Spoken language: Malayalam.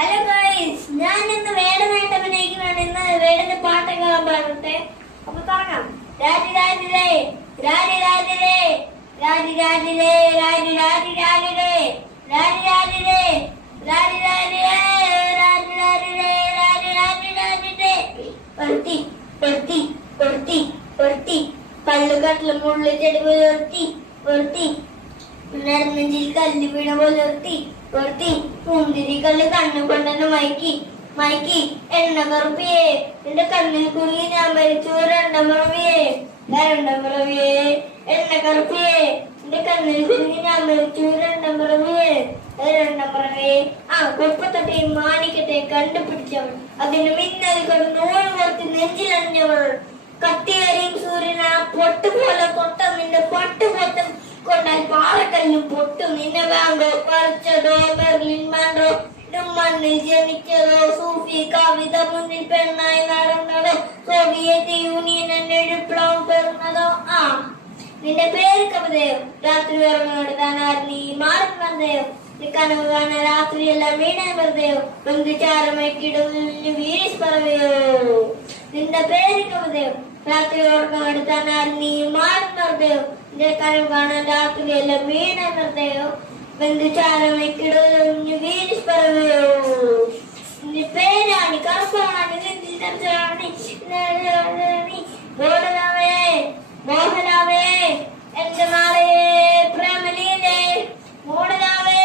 ഹലോ ഗൈസ്, ഞാൻ ഇന്ന് വേടനായിട്ട് അഭിനയിക്കുകയാണ്. ഇന്ന് വേടന്റെ പാട്ടൊക്കെ പാടട്ടെ. അപ്പൊ തുടങ്ങാം. രാജി രാജിലേ രാജി രാജിലേ രാജി രാജിലേ രാജി രാജി രാജിലേ രാജി രാജിലേ രാജി രാജിലേ രാജി രാജിലേ രാജി രാജി രാജിലേ ഒരുത്തി ഒരുത്തി ഒരുത്തി ഒരുത്തി പള്ളുകട്ടില് മുള്ളിൽ ചെടി ഒരുത്തി ഒരുത്തി നെഞ്ചിൽ കല്ല് വീണ പോലെ ഒരുത്തി ഒരുത്തി മുന്തിരി കല്ല് കണ്ണു കൊണ്ടെന്നെ മയക്കി മയക്കി എണ്ണ കറുപ്പിയേ എന്റെ കണ്ണിൽ കുടുങ്ങി ഞാൻ മരിച്ചു രണ്ടമറവിയേ രണ്ടമറവിയേ എണ്ണ കറുപ്പിയേ എന്റെ കണ്ണിൽ കുടുങ്ങി ഞാൻ മരിച്ചു രണ്ടമറവിയേ രണ്ടമറവിയേ ആ കുപ്പത്തൊട്ടെ മാണിക്കട്ടെ കണ്ടുപിടിച്ചവൾ അതിന് മിന്നൽ കൊണ്ട് നൂറ് പുറത്ത് നെഞ്ചിലണിഞ്ഞവൾ കത്തിയറിയും സൂര്യന പൊട്ടുപോലെ തൊട്ട നിന്റെ പട്ടുപോത്തം കൊണ്ടാൽ പാറക്കല്ലും പൊട്ടും. നിന്നെ വേണ്ടോ പറിച്ചതോ ബെർലിൻ മാൻഡോ മണ്ണിൽ ജനിച്ചതോ സൂഫി കവിത മുന്നിൽ പെണ്ണായി നടന്നതോ സോവിയറ്റ് യൂണിയൻ എന്നെ വിപ്ലവം പെറുന്നതോ ആ നിന്റെ പേര് കവിതയോ രാത്രി ഉറങ്ങാൻ നീ മാറുന്നതയോ കനവ് കാണാൻ രാത്രിയെല്ലാം വീണേ വെറുതെയോ ബന്ധുചാരമൈക്കിടു വീരിസ് പറവയോ നിന്റെ പേര് കവിതയോ രാത്രി ഉറങ്ങാൻ നീ മാറുന്നതയോ നിന്റെ കനവ് കാണാൻ രാത്രിയെല്ലാം വീണേ വെറുതെയോ ബന്ധുചാരമൈക്കിടു വീരിസ് പറവയോ നിന്റെ പേരാണ് കറുപ്പാണ് മോഹനാവേ മോഹനാവേ എന്റെ നാളെ പ്രേമലീലേ മോഹനാവേ